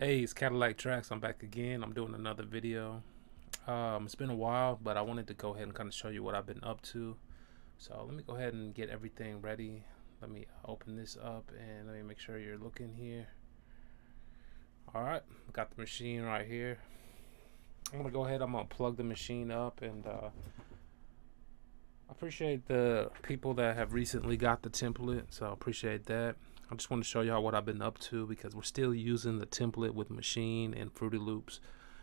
Hey, it's CADILLAKTRACKZ. I'm back again. I'm doing another video. It's been a while, but I wanted to go ahead and kind of show you what I've been up to. So let me go ahead and get everything ready. Let me open this up and let me make sure you're looking here. All right, got the machine right here. I'm gonna go ahead. I'm gonna plug the machine up, and I appreciate the people that have recently got the template. So I appreciate that. I just want to show y'all what I've been up to because we're still using the template with Maschine and Fruity Loops.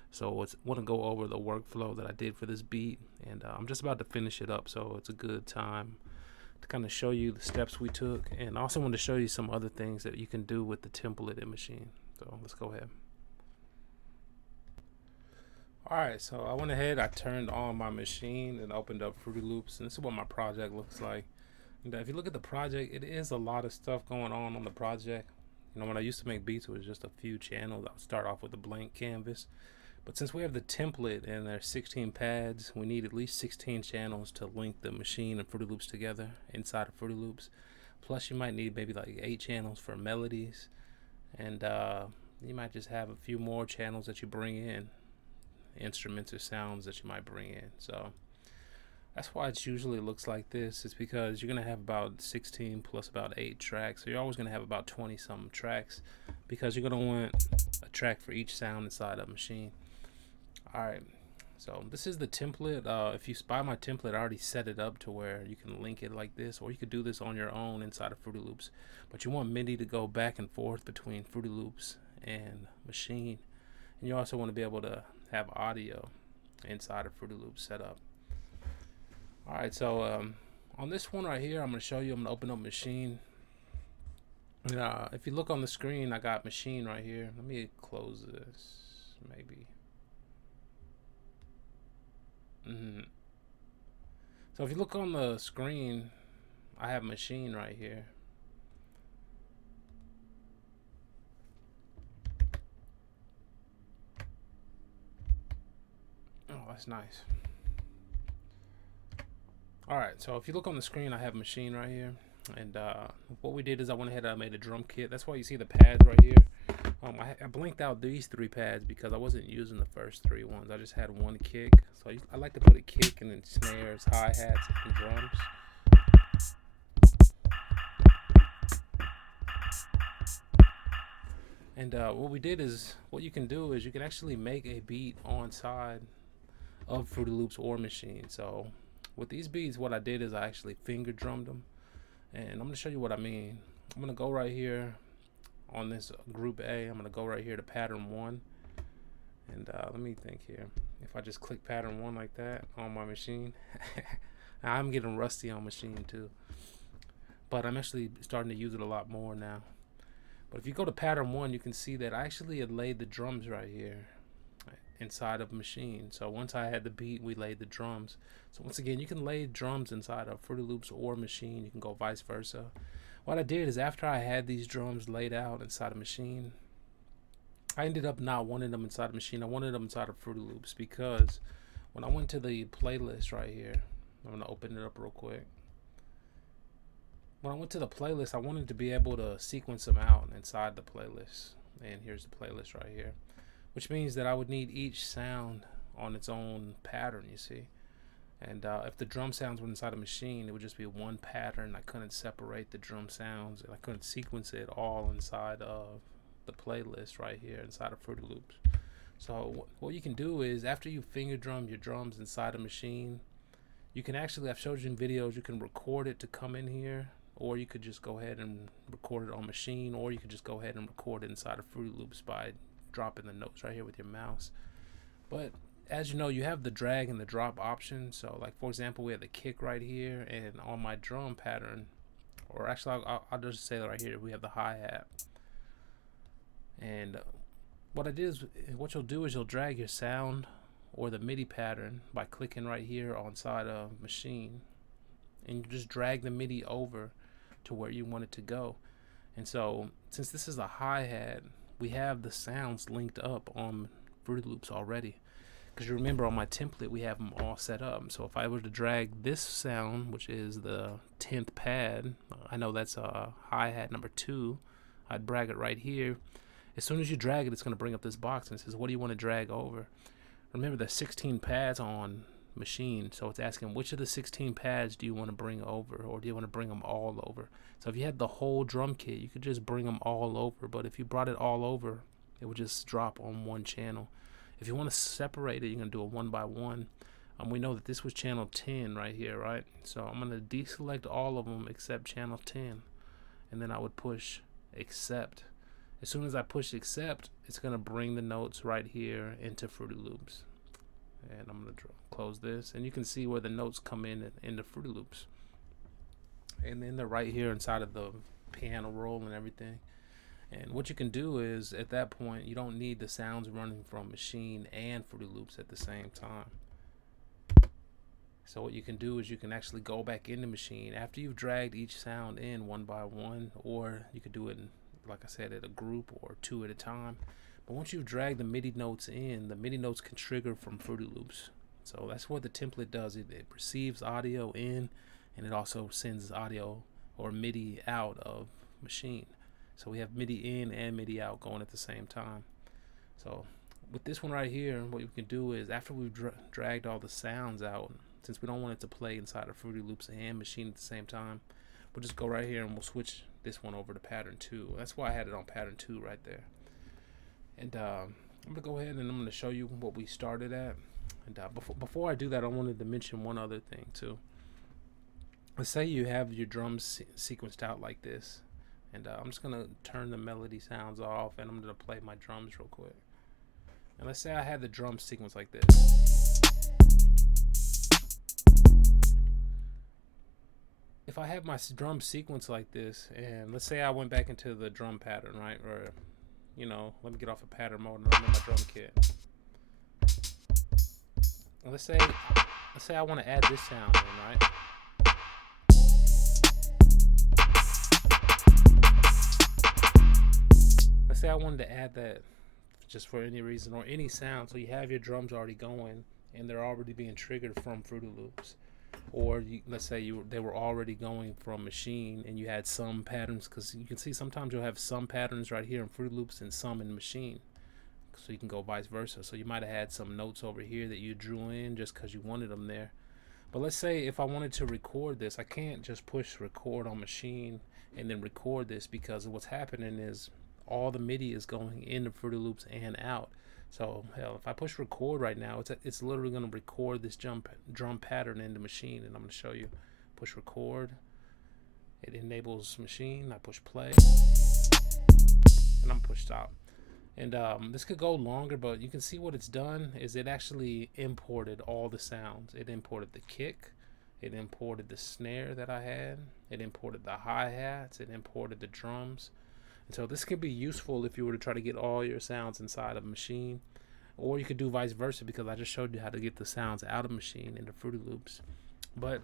So I want to go over the workflow that I did for this beat, and I'm just about to finish it up, so it's a good time to kind of show you the steps we took, and I also want to show you some other things that you can do with the template in Maschine. So let's go ahead. Alright, so I went ahead, I turned on my machine and opened up Fruity Loops, and this is what my project looks like. And if you look at the project, it is a lot of stuff going on the project. You know, when I used to make beats, it was just a few channels. I would start off with a blank canvas. But since we have the template and there's 16 pads, we need at least 16 channels to link the machine and Fruity Loops together inside of Fruity Loops. Plus, you might need maybe like 8 channels for melodies, and you might just have a few more channels that you bring in, instruments or sounds that you might bring in. So that's why it usually looks like this. It's because you're gonna have about 16 plus about 8 tracks, so you're always gonna have about 20 some tracks because you're gonna want a track for each sound inside a machine. Alright, so this is the template. If you buy my template, I already set it up to where you can link it like this, or you could do this on your own inside of Fruity Loops. But you want MIDI to go back and forth between Fruity Loops and Maschine, and you also want to be able to have audio inside of Fruity Loops set up. Alright, so on this one right here, I'm going to show you. I'm going to open up Maschine. If you look on the screen, I got Maschine right here. Let me close this, maybe. So if you look on the screen, I have Maschine right here. Oh, that's nice. Alright, so if you look on the screen, I have Maschine right here. And what we did is I went ahead and I made a drum kit. That's why you see the pads right here. I blinked out these 3 pads because I wasn't using the first 3 ones. I just had one kick. So I like to put a kick and then snares, hi-hats, and drums. And what we did is, what you can do is you can actually make a beat on side of Fruity Loops or Maschine. So with these beats, what I did is I actually finger drummed them. And I'm going to show you what I mean. I'm going to go right here on this group A. I'm going to go right here to pattern 1. And let me think here. If I just click pattern 1 like that on my machine, I'm getting rusty on Maschine too. But I'm actually starting to use it a lot more now. But if you go to pattern 1, you can see that I actually had laid the drums right here inside of Maschine. So once I had the beat, we laid the drums. So once again, you can lay drums inside of Fruity Loops or Maschine. You can go vice versa. What I did is after I had these drums laid out inside of Maschine, I ended up not wanting them inside of Maschine. I wanted them inside of Fruity Loops because when I went to the playlist right here, I'm going to open it up real quick. When I went to the playlist, I wanted to be able to sequence them out inside the playlist. And here's the playlist right here, which means that I would need each sound on its own pattern, you see. And if the drum sounds were inside a Maschine, it would just be one pattern. I couldn't separate the drum sounds, and I couldn't sequence it all inside of the playlist right here inside of Fruity Loops. So what you can do is, after you finger drum your drums inside a Maschine, you can actually, I've showed you in videos, you can record it to come in here, or you could just go ahead and record it on Maschine, or you could just go ahead and record it inside of Fruity Loops by dropping the notes right here with your mouse. But as you know, you have the drag and the drop option. So like, for example, we have the kick right here, and on my drum pattern, or actually I'll just say that right here, we have the hi-hat. And what I did is, what you'll do is you'll drag your sound or the MIDI pattern by clicking right here on side of Maschine, and you just drag the MIDI over to where you want it to go. And so since this is a hi-hat, we have the sounds linked up on Fruity Loops already, because you remember on my template we have them all set up. So if I were to drag this sound, which is the 10th pad, I know that's a hi-hat number 2, I'd drag it right here, As soon as you drag it, it's going to bring up this box and it says, what do you want to drag over? Remember, there's 16 pads on Maschine, so it's asking which of the 16 pads do you want to bring over, or do you want to bring them all over? So if you had the whole drum kit, you could just bring them all over, but if you brought it all over, it would just drop on one channel. If you want to separate it, you're going to do it one by one. We know that this was channel 10 right here, right? So I'm going to deselect all of them except channel 10, and then I would push accept. As soon as I push accept, it's going to bring the notes right here into Fruity Loops. And I'm going to close this, and you can see where the notes come in the Fruity Loops. And then they're right here inside of the piano roll and everything. And what you can do is, at that point, you don't need the sounds running from Maschine and Fruity Loops at the same time. So what you can do is you can actually go back into Maschine after you've dragged each sound in one by one, or you could do it in, like I said, at a group or two at a time. But once you've dragged the MIDI notes in, the MIDI notes can trigger from Fruity Loops. So that's what the template does. It receives audio in, and it also sends audio or MIDI out of Maschine. So we have MIDI in and MIDI out going at the same time. So with this one right here, what we can do is, after we've dragged all the sounds out, since we don't want it to play inside of Fruity Loops and Maschine at the same time, we'll just go right here and we'll switch this one over to pattern 2. That's why I had it on pattern 2 right there. And I'm going to go ahead and I'm going to show you what we started at. And before I do that, I wanted to mention one other thing too. Let's say you have your drums sequenced out like this. And I'm just going to turn the melody sounds off, and I'm going to play my drums real quick. And let's say I had the drum sequence like this. If I have my drum sequence like this, and let's say I went back into the drum pattern, right? Or, you know, let me get off of pattern mode and I'm in my drum kit. And let's say I want to add this sound in, right? Let's say I wanted to add that just for any reason or any sound. So you have your drums already going and they're already being triggered from Fruity Loops. Or let's say they were already going from Maschine and you had some patterns, because you can see sometimes you'll have some patterns right here in Fruity Loops and some in Maschine. So you can go vice versa. So you might have had some notes over here that you drew in just because you wanted them there. But let's say if I wanted to record this, I can't just push record on Maschine and then record this, because what's happening is all the MIDI is going into Fruity Loops and out. So hell, if I push record right now, it's literally going to record this drum pattern into Maschine, and I'm going to show you. Push record, it enables Maschine. I push play, and I'm push stop. And this could go longer, but you can see what it's done is it actually imported all the sounds. It imported the kick, it imported the snare that I had, it imported the hi-hats, it imported the drums. And so this could be useful if you were to try to get all your sounds inside of Maschine, or you could do vice versa, because I just showed you how to get the sounds out of Maschine into Fruity Loops. But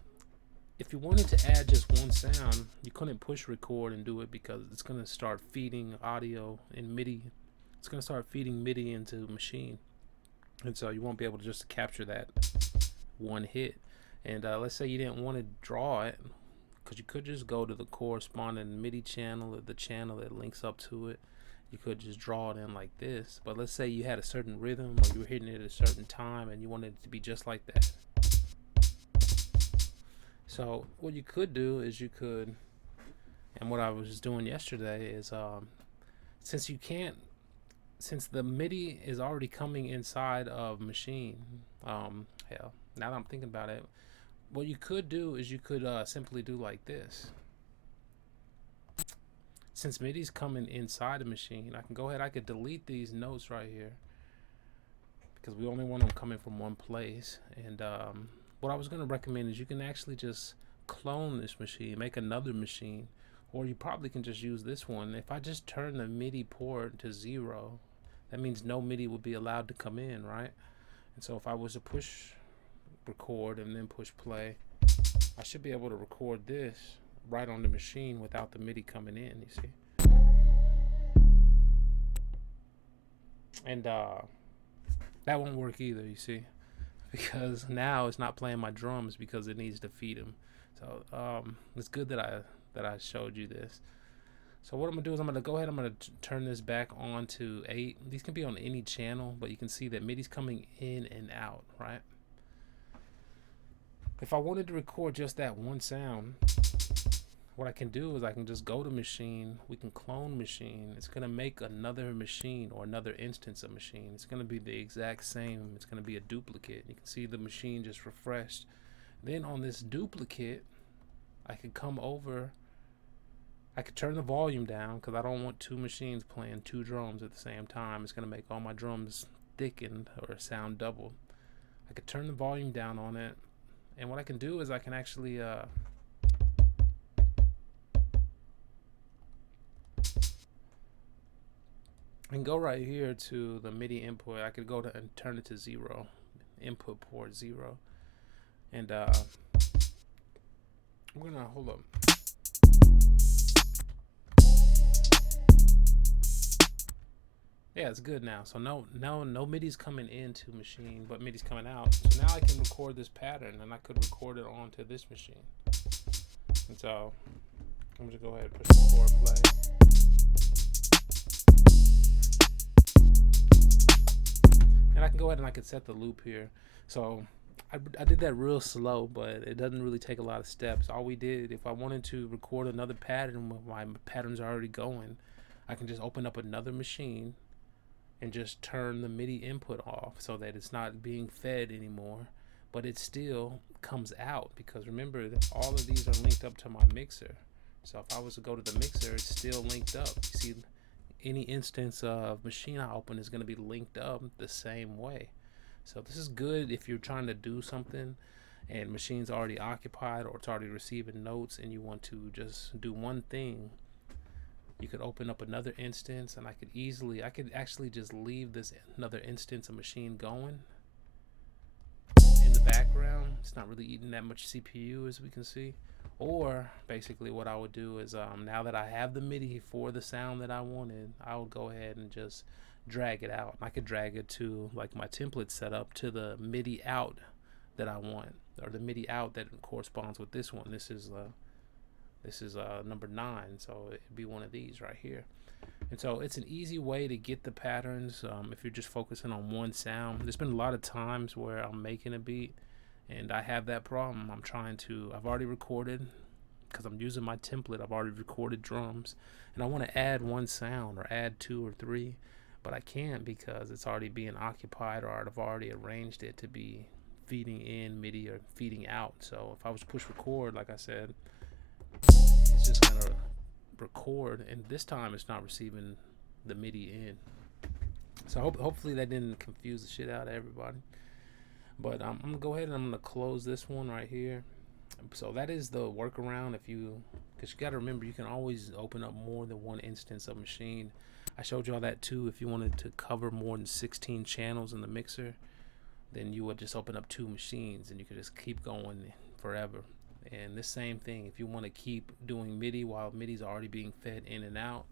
if you wanted to add just one sound, you couldn't push record and do it, because it's going to start feeding audio in MIDI. It's going to start feeding MIDI into Maschine, and so you won't be able to just capture that one hit. And let's say you didn't want to draw it, because you could just go to the corresponding MIDI channel or the channel that links up to it. You could just draw it in like this. But let's say you had a certain rhythm, or you were hitting it at a certain time and you wanted it to be just like that. So what you could do is and what I was doing yesterday is, since the MIDI is already coming inside of Maschine, hell, now that I'm thinking about it, what you could do is you could simply do like this. Since MIDI's coming inside the Maschine, I can go ahead, I could delete these notes right here, because we only want them coming from one place. And what I was going to recommend is you can actually just clone this Maschine, make another Maschine, or you probably can just use this one. If I just turn the MIDI port to 0, that means no MIDI would be allowed to come in, right? And so if I was to push record and then push play, I should be able to record this right on the Maschine without the MIDI coming in, you see. And that won't work either, you see, because now it's not playing my drums because it needs to feed them. So it's good that I showed you this. So what I'm gonna do is I'm gonna go ahead. I'm gonna turn this back on to 8. These can be on any channel, but you can see that MIDI's coming in and out, right? If I wanted to record just that one sound, what I can do is I can just go to Maschine. We can clone Maschine. It's gonna make another machine or another instance of Maschine. It's gonna be the exact same. It's gonna be a duplicate. You can see the machine just refreshed. Then on this duplicate, I could come over. I could turn the volume down because I don't want two machines playing two drums at the same time. It's going to make all my drums thickened or sound doubled. I could turn the volume down on it. And what I can do is I can actually and go right here to the MIDI input. I could go to and turn it to 0, input port 0. And we're going to hold up. Yeah, it's good now. So no MIDI's coming into Maschine, but MIDI's coming out. So now I can record this pattern, and I could record it onto this machine. And so I'm just go ahead and push record play. And I can go ahead and I can set the loop here. So I did that real slow, but it doesn't really take a lot of steps. All we did, if I wanted to record another pattern when my patterns are already going, I can just open up another machine and just turn the MIDI input off so that it's not being fed anymore, but it still comes out, because remember that all of these are linked up to my mixer. So if I was to go to the mixer, it's still linked up. You see, any instance of Maschine I open is going to be linked up the same way. So this is good if you're trying to do something and Machine's already occupied or it's already receiving notes and you want to just do one thing. You could open up another instance, and I could actually just leave this another instance of Maschine going in the background. It's not really eating that much CPU, as we can see. Or basically what I would do is now that I have the MIDI for the sound that I wanted, I would go ahead and just drag it out. I could drag it to like my template setup to the MIDI out that I want, or the MIDI out that corresponds with this one. This is number 9, so it'd be one of these right here. And so it's an easy way to get the patterns if you're just focusing on one sound. There's been a lot of times where I'm making a beat and I have that problem. I've already recorded, because I'm using my template, I've already recorded drums, and I want to add one sound or add 2 or 3, but I can't because it's already being occupied, or I've already arranged it to be feeding in MIDI or feeding out. So if I was to push record, like I said, it's just gonna record, and this time it's not receiving the MIDI in. So hopefully that didn't confuse the shit out of everybody. But I'm gonna go ahead and I'm gonna close this one right here. So that is the workaround, because you gotta remember, you can always open up more than one instance of Maschine. I showed y'all that too. If you wanted to cover more than 16 channels in the mixer, then you would just open up 2 machines and you could just keep going forever. And the same thing, if you want to keep doing MIDI while MIDI's already being fed in and out,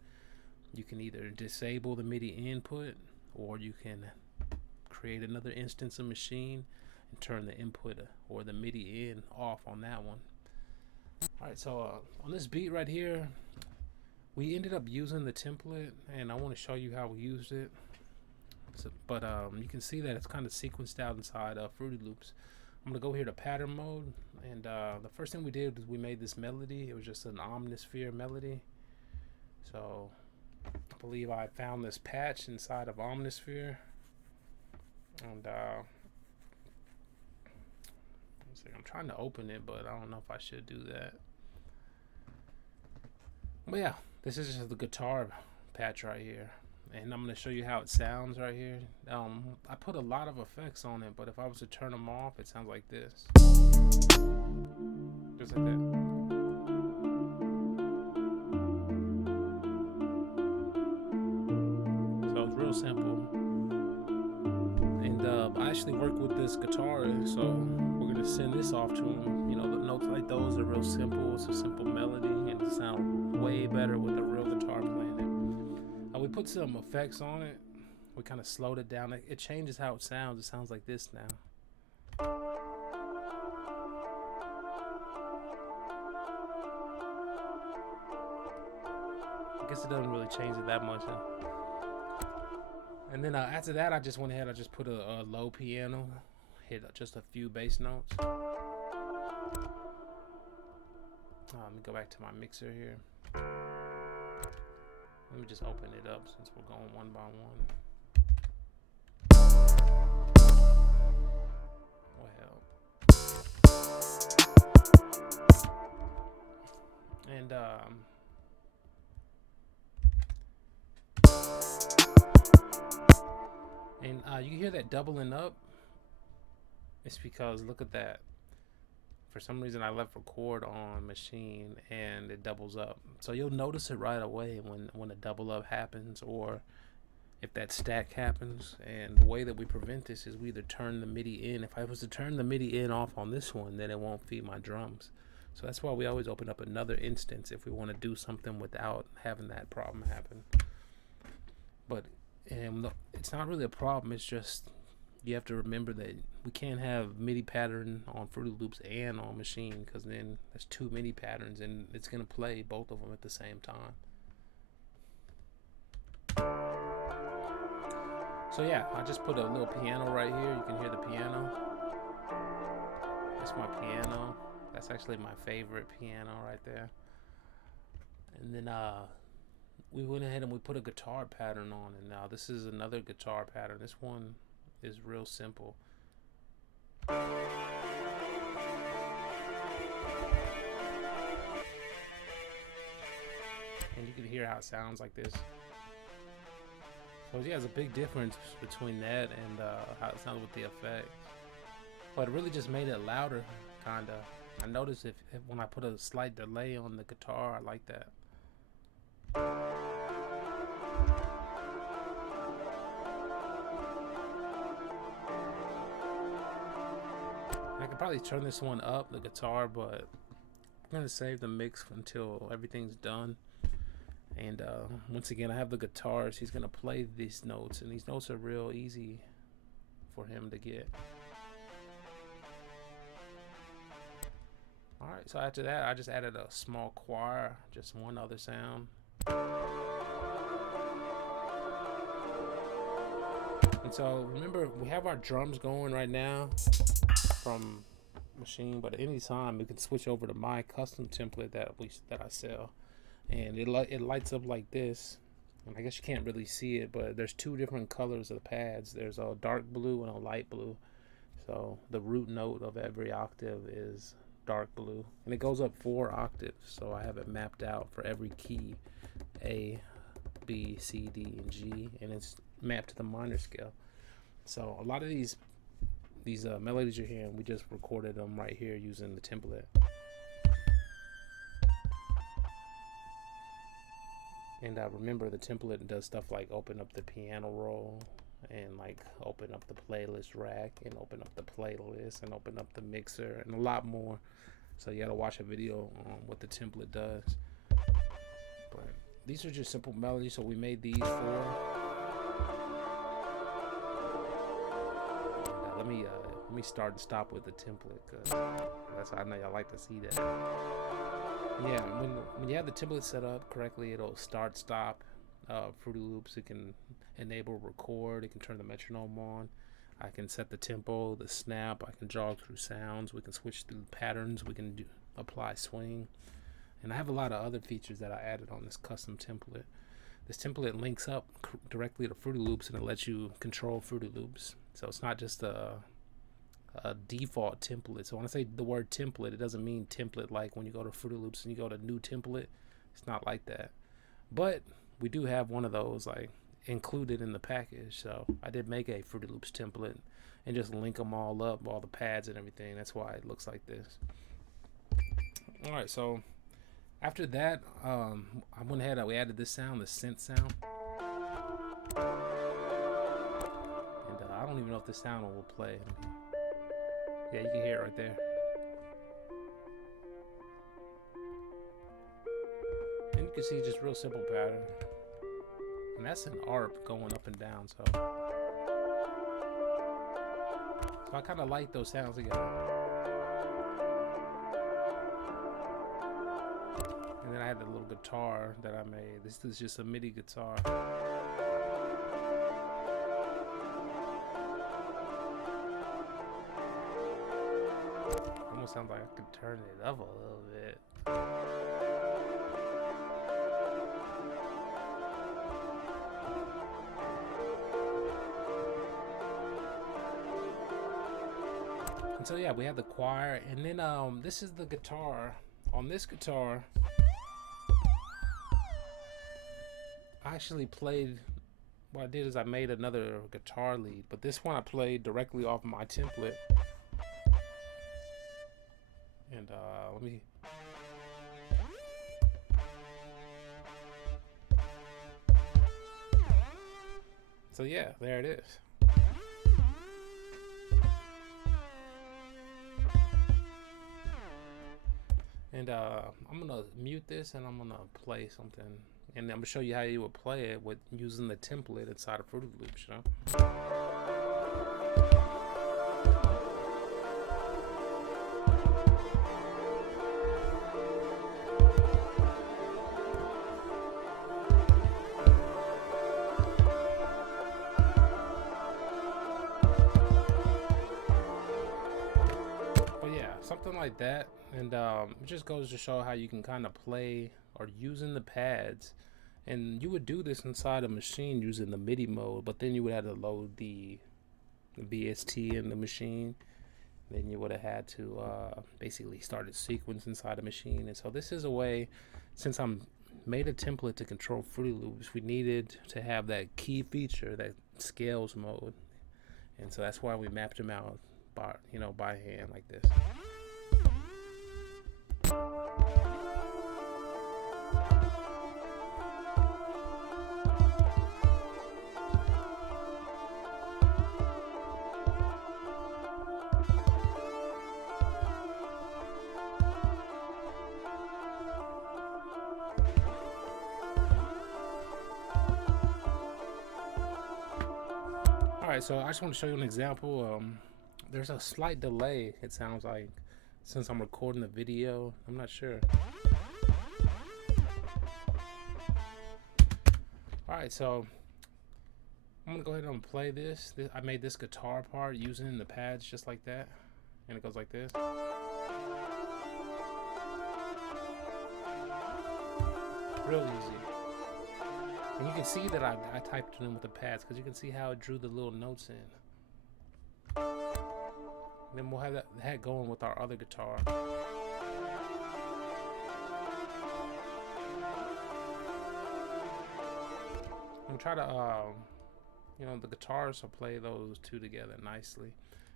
you can either disable the MIDI input, or you can create another instance of Maschine and turn the input or the MIDI in off on that one. Alright, so on this beat right here, we ended up using the template, and I want to show you how we used it. But you can see that it's kind of sequenced out inside Fruity Loops. I'm gonna go here to pattern mode, and the first thing we did was we made this melody. It was just an Omnisphere melody. So I believe I found this patch inside of Omnisphere, and I'm trying to open it, but I don't know if I should do that. But yeah, this is just the guitar patch right here, and I'm going to show you how it sounds right here. I put a lot of effects on it, but if I was to turn them off, it sounds like this. Just like that. So it's real simple. And I actually work with this guitarist, so we're going to send this off to him. You know, the notes like those are real simple. It's a simple melody, and it sounds way better with a real guitar playing it. We put some effects on it. We kind of slowed it down. It changes how it sounds. It sounds like this now. guess it doesn't really change it that much. And then after that, I just went ahead. I just put a low piano, hit just a few bass notes. Let me go back to my mixer here. Let me just open it up since we're going one by one. Well, and you hear that doubling up? It's because look at that. For some reason, I left record on Maschine and it doubles up. So you'll notice it right away when a double up happens, or if that stack happens. And the way that we prevent this is we either turn the MIDI in. If I was to turn the MIDI in off on this one, then it won't feed my drums. So that's why we always open up another instance if we want to do something without having that problem happen. But it's not really a problem. It's just you have to remember that we can't have MIDI pattern on Fruity Loops and on Maschine, because then that's two MIDI patterns and it's going to play both of them at the same time. So yeah, I just put a little piano right here. You can hear the piano. That's my piano. That's actually my favorite piano right there. And then we went ahead and we put a guitar pattern on, and now this is another guitar pattern. This one is real simple. And you can hear how it sounds like this. So yeah, there's a big difference between that and how it sounds with the effect. But it really just made it louder, kinda. I noticed if when I put a slight delay on the guitar, I like that. I could probably turn this one up, the guitar, but I'm gonna save the mix until everything's done. And once again, I have the guitars. He's gonna play these notes, and these notes are real easy for him to get. Alright, so after that, I just added a small choir, just one other sound. And so remember, we have our drums going right now from Maschine, but at any time we can switch over to my custom template that I sell, and it lights up like this. And I guess you can't really see it, but there's two different colors of the pads. There's a dark blue and a light blue. So the root note of every octave is dark blue, and it goes up 4 octaves. So I have it mapped out for every key, A, B, C, D, and G, and it's mapped to the minor scale. So a lot of these melodies you're hearing, we just recorded them right here using the template. And remember, the template does stuff like open up the piano roll, and like open up the playlist rack, and open up the playlist, and open up the mixer, and a lot more. So you gotta watch a video on what the template does. But these are just simple melodies, so we made these 4. Let me start and stop with the template, because I know y'all like to see that. Yeah, when you have the template set up correctly, it'll start, stop, Fruity Loops. It can enable record. It can turn the metronome on. I can set the tempo, the snap. I can jog through sounds. We can switch through patterns. We can apply swing. And I have a lot of other features that I added on this custom template. This template links up directly to Fruity Loops, and it lets you control Fruity Loops. So it's not just a default template. So when I say the word template, it doesn't mean template like when you go to Fruity Loops and you go to new template. It's not like that. But we do have one of those like included in the package. So I did make a Fruity Loops template and just link them all up, all the pads and everything. That's why it looks like this. All right, so after that, I went ahead and we added this sound, the synth sound. And I don't even know if this sound will play. Yeah, you can hear it right there. And you can see just real simple pattern. And that's an ARP going up and down, so I kind of like those sounds together. And then I had the little guitar that I made. This is just a MIDI guitar. Almost sounds like I could turn it up a little bit. And so yeah, we have the choir, and then this is the guitar. On this guitar, I actually played, what I did is I made another guitar lead, but this one I played directly off my template. And let me, so yeah, there it is. And I'm gonna mute this and I'm gonna play something, and I'm gonna show you how you would play it with using the template inside of Fruity Loops, you know. Something like that, and it just goes to show how you can kind of play or using the pads. And you would do this inside a machine using the MIDI mode, but then you would have to load the BST in the machine. Then you would have had to basically start a sequence inside a machine. And so this is a way, since I'm made a template to control Fruity Loops, we needed to have that key feature, that scales mode, and so that's why we mapped them out by, you know, by hand like this. Alright, so I just want to show you an example. There's a slight delay, it sounds like, since I'm recording the video. I'm not sure. Alright, so I'm gonna go ahead and play this. I made this guitar part using the pads just like that, and it goes like this. Real easy. And you can see that I typed it in with the pads, because you can see how it drew the little notes in. Then we'll have that going with our other guitar. And try to, you know, the guitars will play those two together nicely.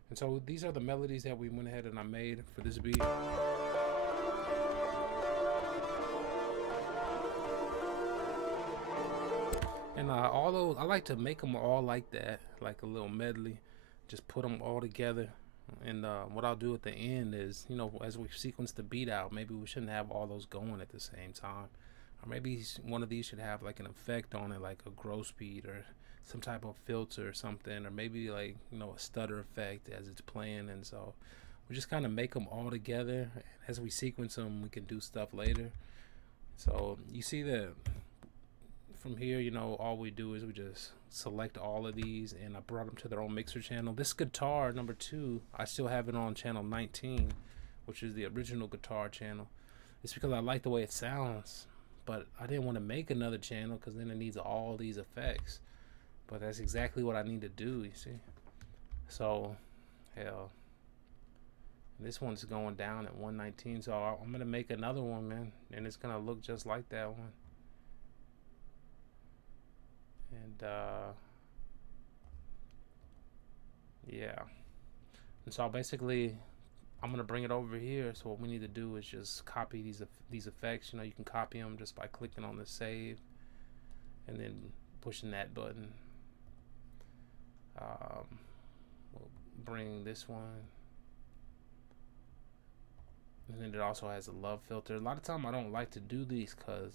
And so these are the melodies that we went ahead and I made for this beat. And although I like to make them all like that, like a little medley, just put them all together. And what I'll do at the end is, you know, as we sequence the beat out, maybe we shouldn't have all those going at the same time. Or maybe one of these should have like an effect on it, like a grow speed or some type of filter or something. Or maybe like, you know, a stutter effect as it's playing. And so we just kind of make them all together. As we sequence them, we can do stuff later. So you see that from here, you know, all we do is we just select all of these, and I brought them to their own mixer channel. This guitar number 2, I still have it on channel 19, which is the original guitar channel. It's because I like the way it sounds, but I didn't want to make another channel because then it needs all these effects. But that's exactly what I need to do, you see. So hell, this one's going down at 119, so I'm gonna make another one, man, and it's gonna look just like that one. And yeah, and so basically I'm gonna bring it over here. So what we need to do is just copy these effects. You know, you can copy them just by clicking on the save and then pushing that button. We'll bring this one, and then it also has a love filter. A lot of time I don't like to do these because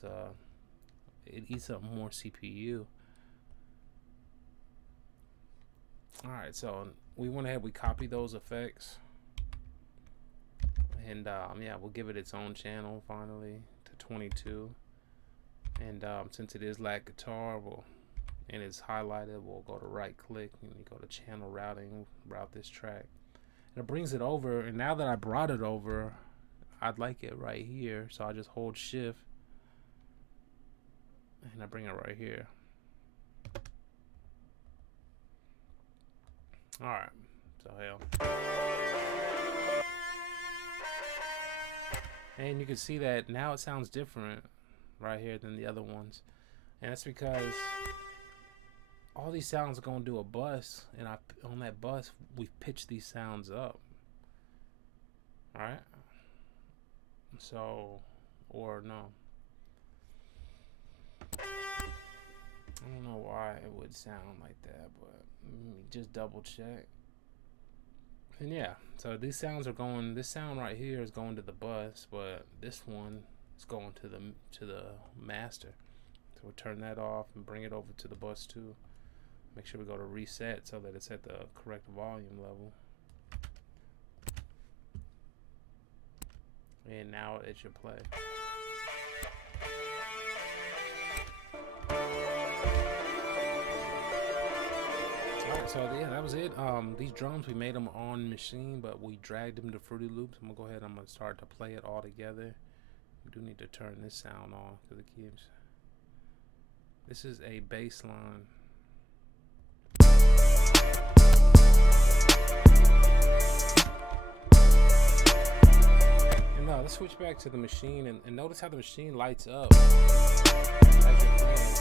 it eats up more CPU. Alright, so we went ahead, we copied those effects, and yeah, we'll give it its own channel finally to 22. And since it is lag guitar, and it's highlighted, we'll go to right click and you go to channel routing, route this track. And it brings it over, and now that I brought it over, I'd like it right here. So I just hold shift and I bring it right here. Alright, so hell. And you can see that now it sounds different right here than the other ones. And that's because all these sounds are going to do a bus, and on that bus we pitch these sounds up. Alright? So, or no. I don't know why it would sound like that, but let me just double check. And yeah, so these sounds are going, this sound right here is going to the bus, but this one is going to the master. So we'll turn that off and bring it over to the bus too. Make sure we go to reset so that it's at the correct volume level. And now it should play. Alright, so yeah, that was it. These drums, we made them on Maschine, but we dragged them to Fruity Loops. I'm gonna go ahead, I'm gonna start to play it all together. We do need to turn this sound on because it keeps. This is a bass line. And now let's switch back to the Maschine and notice how the Maschine lights up as you're playing.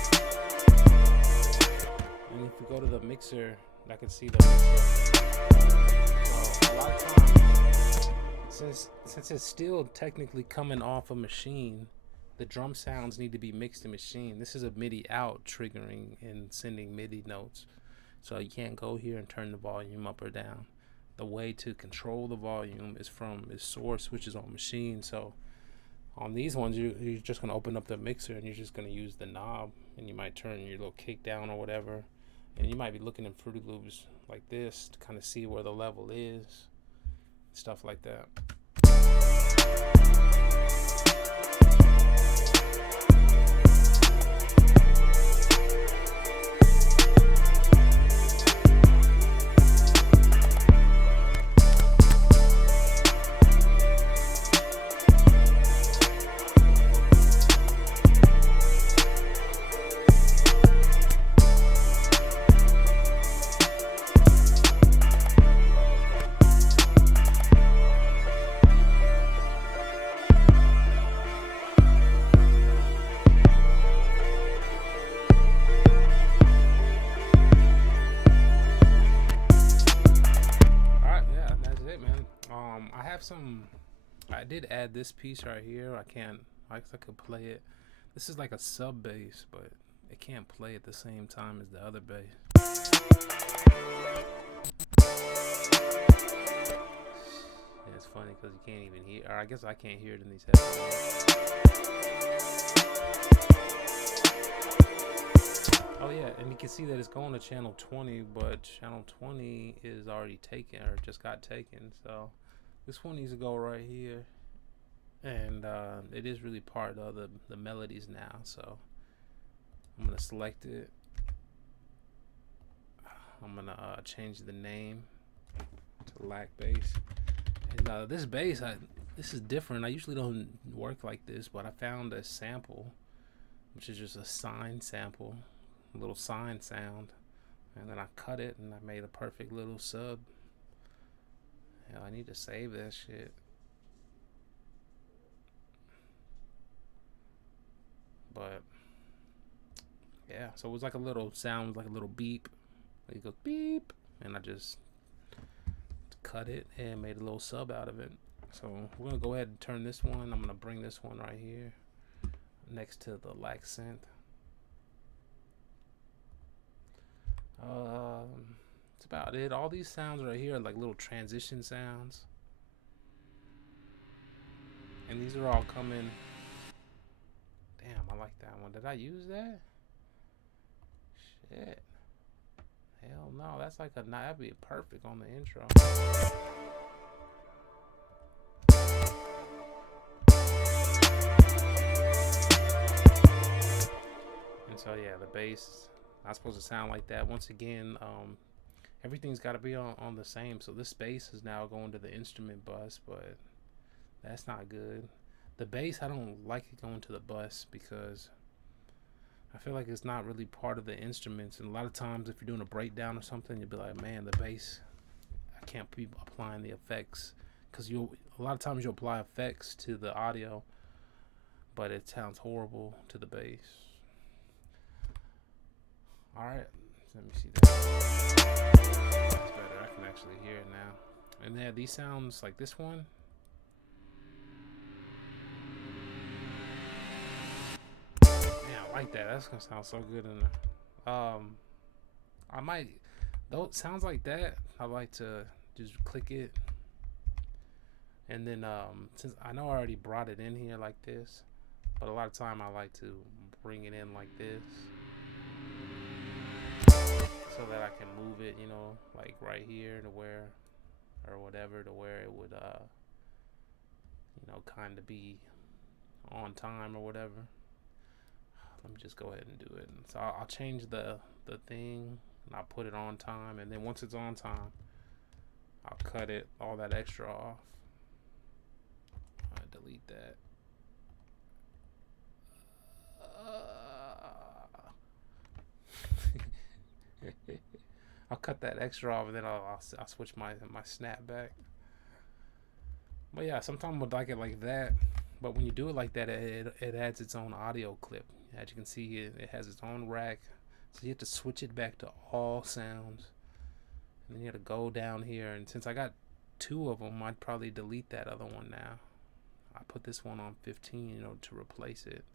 And if you go to the mixer, I can see the mixer. So a lot of times, since it's still technically coming off a Maschine, the drum sounds need to be mixed in Maschine. This is a MIDI out triggering and sending MIDI notes. So you can't go here and turn the volume up or down. The way to control the volume is from its source, which is on Maschine. So on these ones, you're just going to open up the mixer and you're just going to use the knob, and you might turn your little kick down or whatever. And you might be looking in Fruity Loops like this to kind of see where the level is, stuff like that. I did add this piece right here. I could play it. This is like a sub bass, but it can't play at the same time as the other bass. Yeah, it's funny because you can't even hear, or I guess I can't hear it in these headphones. Oh yeah, and you can see that it's going to channel 20, but channel 20 is already taken, or just got taken. So this one needs to go right here, and it is really part of the melodies now. So I'm gonna select it. I'm gonna change the name to lack bass. And this bass, this is different. I usually don't work like this, but I found a sample, which is just a sine sample, a little sine sound, and then I cut it and I made a perfect little sub. Hell, I need to save that shit. But yeah, so it was like a little sound, like a little beep. It goes beep, and I just cut it and made a little sub out of it. So we're gonna go ahead and turn this one. I'm gonna bring this one right here next to the accent. That's about it. All these sounds right here are like little transition sounds, and these are all coming. Damn, I like that one. Did I use that? Shit. Hell no, that's like that'd be perfect on the intro. So yeah, the bass not supposed to sound like that. Once again, everything's got to be on the same. So this bass is now going to the instrument bus, but that's not good. The bass, I don't like it going to the bus because I feel like it's not really part of the instruments. And a lot of times if you're doing a breakdown or something, you'll be like, man, the bass, I can't be applying the effects, because a lot of times you'll apply effects to the audio, but it sounds horrible to the bass. All right, let me see that. That's better. I can actually hear it now. And then these sounds like this one. Yeah, I like that. That's gonna sound so good in there. I might, though it sounds like that, I like to just click it, and then since I know I already brought it in here like this, but a lot of time I like to bring it in like this so that I can move it, you know, like right here to where, or whatever, to where it would you know, kind of be on time or whatever. Let me just go ahead and do it. So I'll change the thing, and I'll put it on time, and then once it's on time, I'll cut it, all that extra off. I'll delete that. I'll cut that extra off, and then I'll switch my snap back. But yeah, sometimes I like it like that. But when you do it like that, it adds its own audio clip. As you can see, it has its own rack. So you have to switch it back to all sounds. And then you have to go down here. And since I got 2 of them, I'd probably delete that other one now. I put this one on 15, you know, to replace it.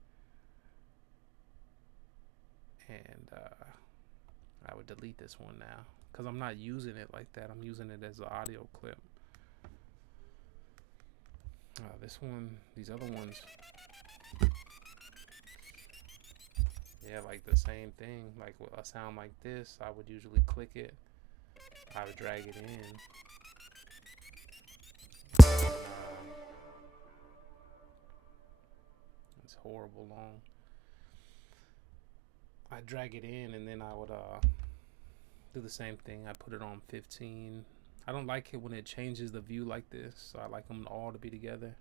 And I would delete this one now, because I'm not using it like that. I'm using it as an audio clip. This one, these other ones, yeah, like the same thing. Like a sound like this, I would usually click it, I would drag it in, and, it's horrible long. I drag it in, and then I would do the same thing. I put it on 15. I don't like it when it changes the view like this, so I like them all to be together.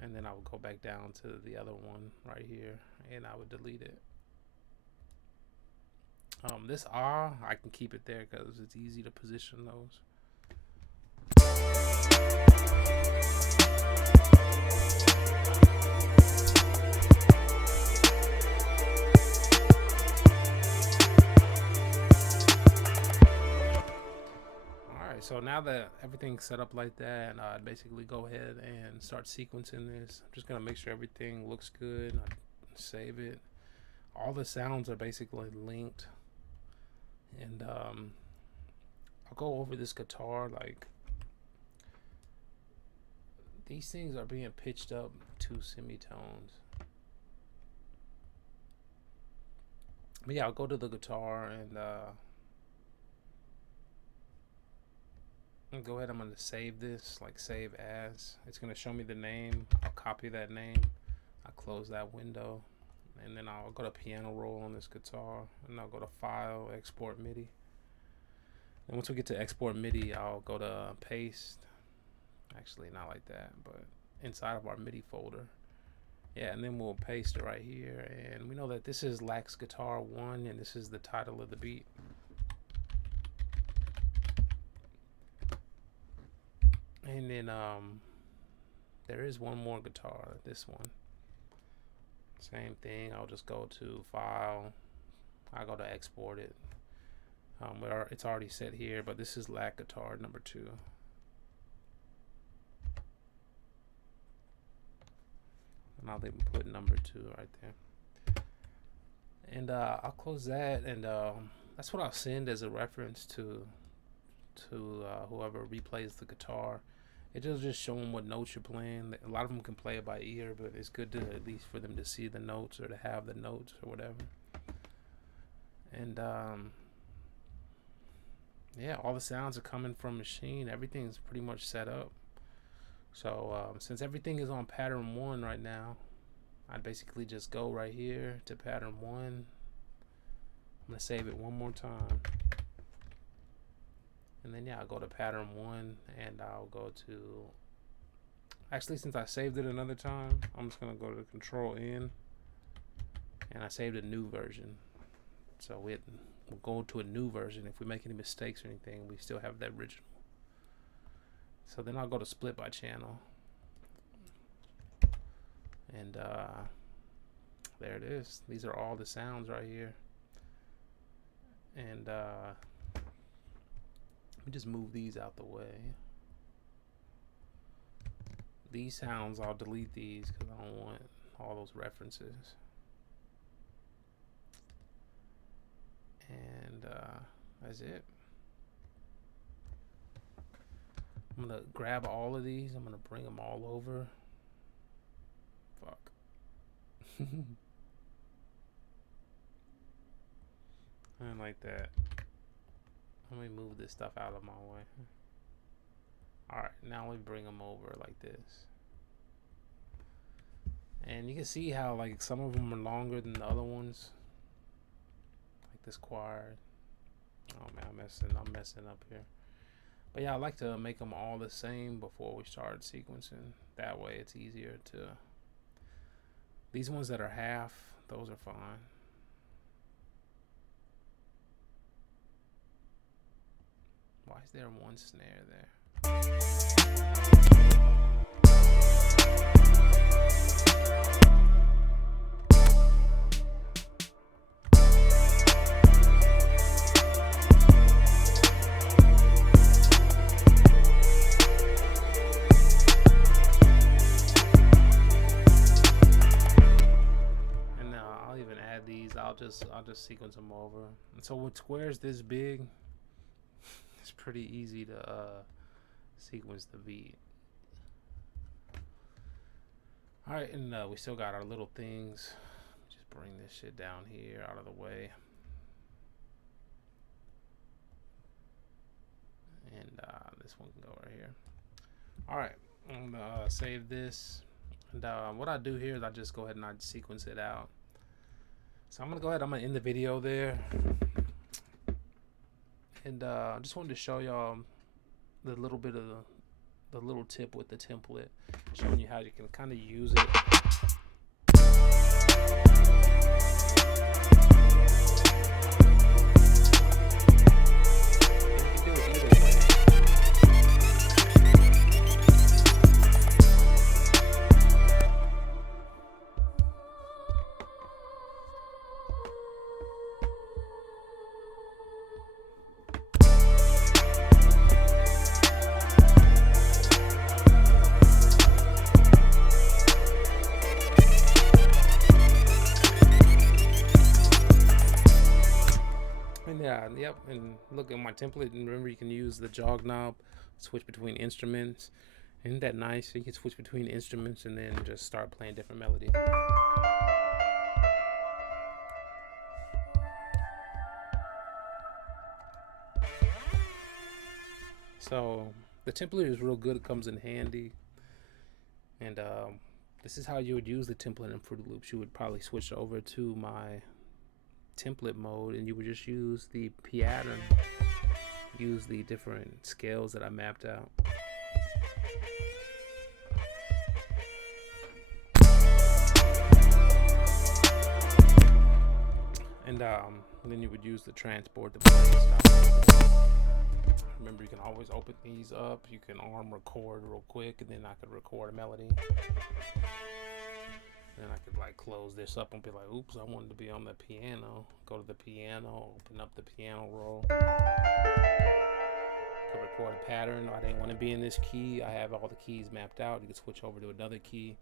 And then I would go back down to the other one right here, and I would delete it. This I can keep it there because it's easy to position those. So now that everything's set up like that, I'd basically go ahead and start sequencing this. I'm just gonna make sure everything looks good. I save it. All the sounds are basically linked, and I'll go over this guitar. Like, these things are being pitched up 2 semitones. But yeah, I'll go to the guitar and go ahead. I'm going to save this, like save as. It's going to show me the name. I'll copy that name. I'll close that window. And then I'll go to piano roll on this guitar. And I'll go to file, export MIDI. And once we get to export MIDI, I'll go to paste. Actually, not like that, but inside of our MIDI folder. Yeah, and then we'll paste it right here. And we know that this is Lax Guitar 1, and this is the title of the beat. And then there is one more guitar, this one. Same thing. I'll just go to file. I'll go to export it. It's already set here, but this is Lax Guitar number 2. And I'll even put number 2 right there. And I'll close that, and that's what I'll send as a reference to whoever replays the guitar. It'll just show them what notes you're playing. A lot of them can play it by ear, but it's good to at least for them to see the notes or to have the notes or whatever. And yeah, all the sounds are coming from Maschine. Everything's pretty much set up. So since everything is on pattern 1 right now, I'd basically just go right here to pattern 1. I'm gonna save it one more time, and then yeah, I'll go to pattern 1, and I'll go to, actually, since I saved it another time, I'm just gonna go to Control N, and I saved a new version. So we'll go to a new version. If we make any mistakes or anything, we still have that original. So then I'll go to split by channel, and there it is. These are all the sounds right here. And let me just move these out the way. These sounds, I'll delete these because I don't want all those references. And that's it. I'm gonna grab all of these. I'm gonna bring them all over. Fuck. And like that. Let me move this stuff out of my way. Alright, now we bring them over like this. And you can see how like some of them are longer than the other ones. Like this choir. Oh man, I'm messing up here. But yeah, I like to make them all the same before we start sequencing. That way it's easier to... These ones that are half, those are fine. Why is there one snare there? I'll just sequence them over. And so with squares this big, it's pretty easy to sequence the beat. Alright, and we still got our little things. Just bring this shit down here out of the way. And this one can go right here. Alright, I'm gonna save this. And what I do here is I just go ahead and I sequence it out. So I'm gonna go ahead, I'm gonna end the video there. And I just wanted to show y'all the little bit of the little tip with the template, showing you how you can kind of use it. Yep, and look at my template, and remember you can use the jog knob, switch between instruments. Isn't that nice? You can switch between instruments and then just start playing different melodies. So the template is real good, it comes in handy. And this is how you would use the template in Fruity Loops. You would probably switch over to my template mode, and you would just use the pattern, use the different scales that I mapped out. And then you would use the transport to play stuff. Remember, you can always open these up. You can arm record real quick, and then I could record a melody. Then I could like close this up and be like, oops, I wanted to be on the piano. Go to the piano, open up the piano roll. Could record a pattern. I didn't want to be in this key. I have all the keys mapped out. You can switch over to another key.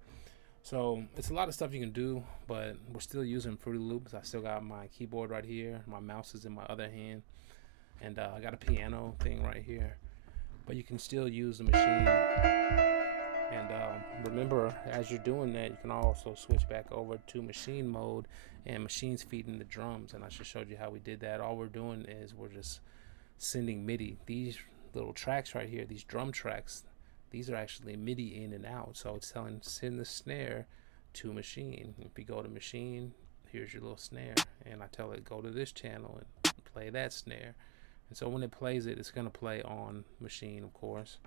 So it's a lot of stuff you can do, but we're still using Fruity Loops. I still got my keyboard right here. My mouse is in my other hand. And I got a piano thing right here. But you can still use the machine. And remember, as you're doing that, you can also switch back over to machine mode, and machine's feeding the drums. And I just showed you how we did that. All we're doing is we're just sending MIDI. These little tracks right here, these drum tracks, these are actually MIDI in and out. So it's telling send the snare to machine. If you go to machine, here's your little snare, and I tell it go to this channel and play that snare. And so when it plays it, it's gonna play on machine, of course,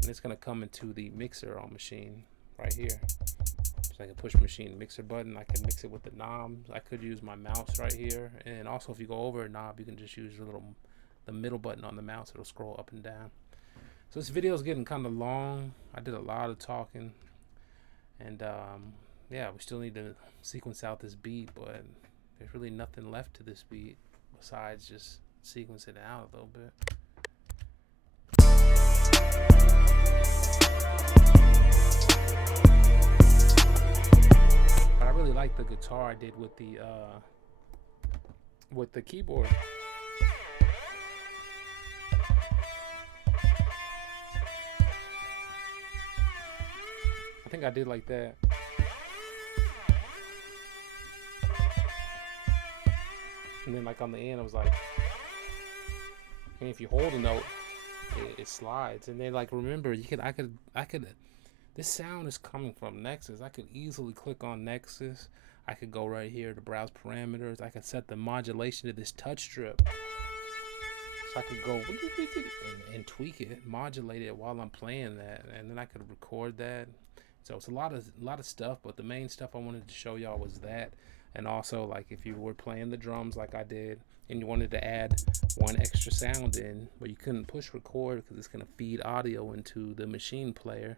and it's gonna come into the mixer on machine right here. So I can push machine mixer button. I can mix it with the knobs. I could use my mouse right here, and also if you go over a knob, you can just use the middle button on the mouse. It'll scroll up and down. So this video is getting kind of long. I did a lot of talking, and yeah, we still need to sequence out this beat, but there's really nothing left to this beat besides just sequence it out a little bit. But I really like the guitar I did with the keyboard. I think I did like that. And then like on the end, I was like, and if you hold a note, it slides. And then like, remember, I could, this sound is coming from Nexus. I could easily click on Nexus. I could go right here to browse parameters. I could set the modulation to this touch strip. So I could go and tweak it, modulate it while I'm playing that, and then I could record that. So it's a lot of stuff, but the main stuff I wanted to show y'all was that. And also, like, if you were playing the drums like I did, and you wanted to add one extra sound in, but you couldn't push record because it's going to feed audio into the machine player,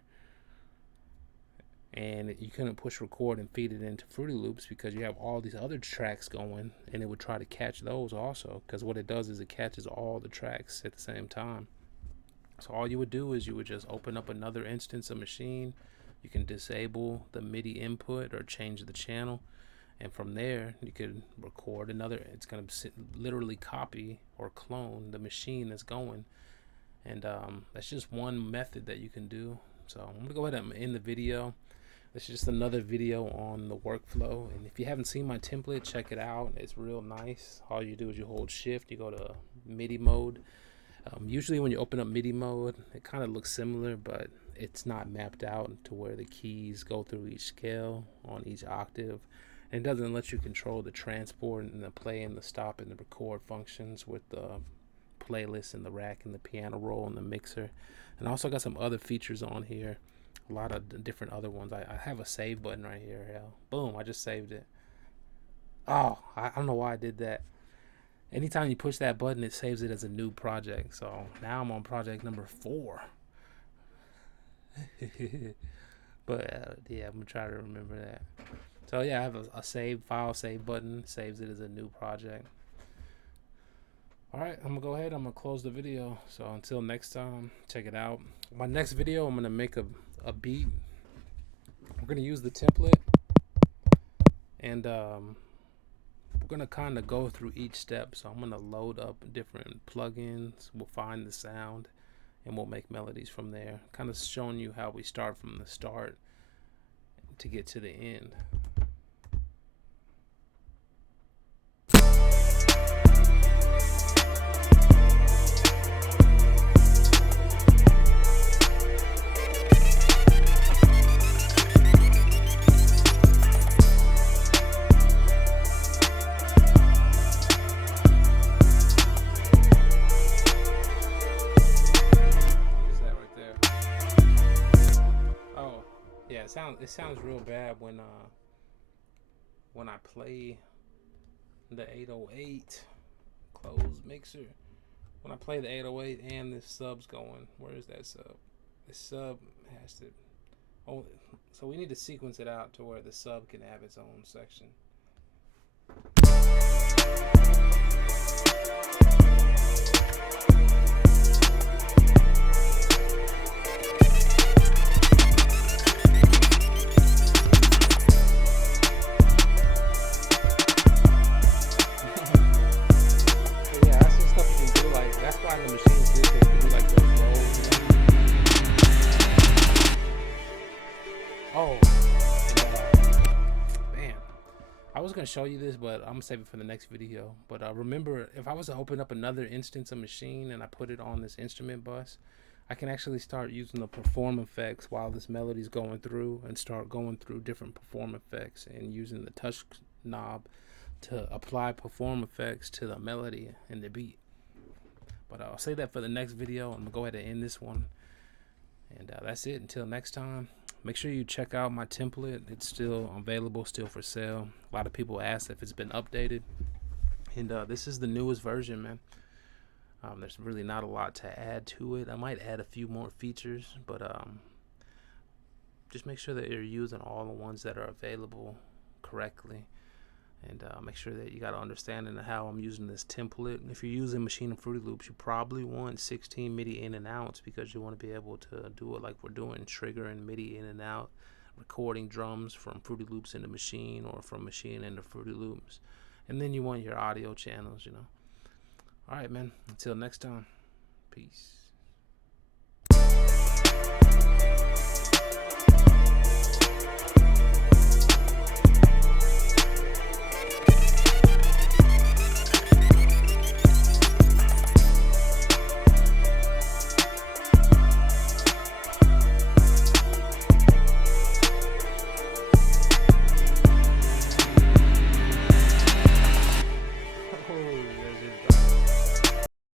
and you couldn't push record and feed it into Fruity Loops because you have all these other tracks going, and it would try to catch those also, because what it does is it catches all the tracks at the same time. So all you would do is you would just open up another instance of machine. You can disable the MIDI input or change the channel, and from there you could record another. It's going to literally copy or clone the machine that's going, and that's just one method that you can do. So I'm going to go ahead and end the video. This is just another video on the workflow, and if you haven't seen my template, check it out. It's real nice. All you do is you hold shift, you go to MIDI mode. Usually when you open up MIDI mode, it kind of looks similar, but it's not mapped out to where the keys go through each scale on each octave. And it doesn't let you control the transport and the play and the stop and the record functions with the playlist and the rack and the piano roll and the mixer. And also got some other features on here, a lot of different other ones. I have a save button right here. Hell, boom, I just saved it. Oh, I don't know why I did that. Anytime you push that button, it saves it as a new project. So now I'm on project number 4. But yeah, I'm gonna try to remember that. So yeah, I have a save button, saves it as a new project. Alright, I'm gonna go ahead, I'm gonna close the video. So until next time, check it out. My next video, I'm gonna make a beat. We're gonna use the template, and we're gonna kind of go through each step. So I'm gonna load up different plugins, we'll find the sound, and we'll make melodies from there. Kind of showing you how we start from the start to get to the end. It sounds real bad when I play the 808 closed mixer. When I play the 808 and this sub's going, where is that sub? This sub has to. Oh, so we need to sequence it out to where the sub can have its own section. Going to show you this, but I'm gonna save it for the next video. But remember, if I was to open up another instance of machine and I put it on this instrument bus, I can actually start using the perform effects while this melody's going through, and start going through different perform effects and using the touch knob to apply perform effects to the melody and the beat. But I'll say that for the next video. I'm gonna go ahead and end this one, and that's it. Until next time, make sure you check out my template. It's still available, still for sale. A lot of people ask if it's been updated, and this is the newest version, man. There's really not a lot to add to it. I might add a few more features, but just make sure that you're using all the ones that are available correctly, and make sure that you got an understanding of how I'm using this template. If you're using Maschine and Fruity Loops, you probably want 16 MIDI in and outs, because you want to be able to do it like we're doing, triggering MIDI in and out, recording drums from Fruity Loops into Maschine, or from Maschine into Fruity Loops. And then you want your audio channels, you know. All right, man. Until next time. Peace.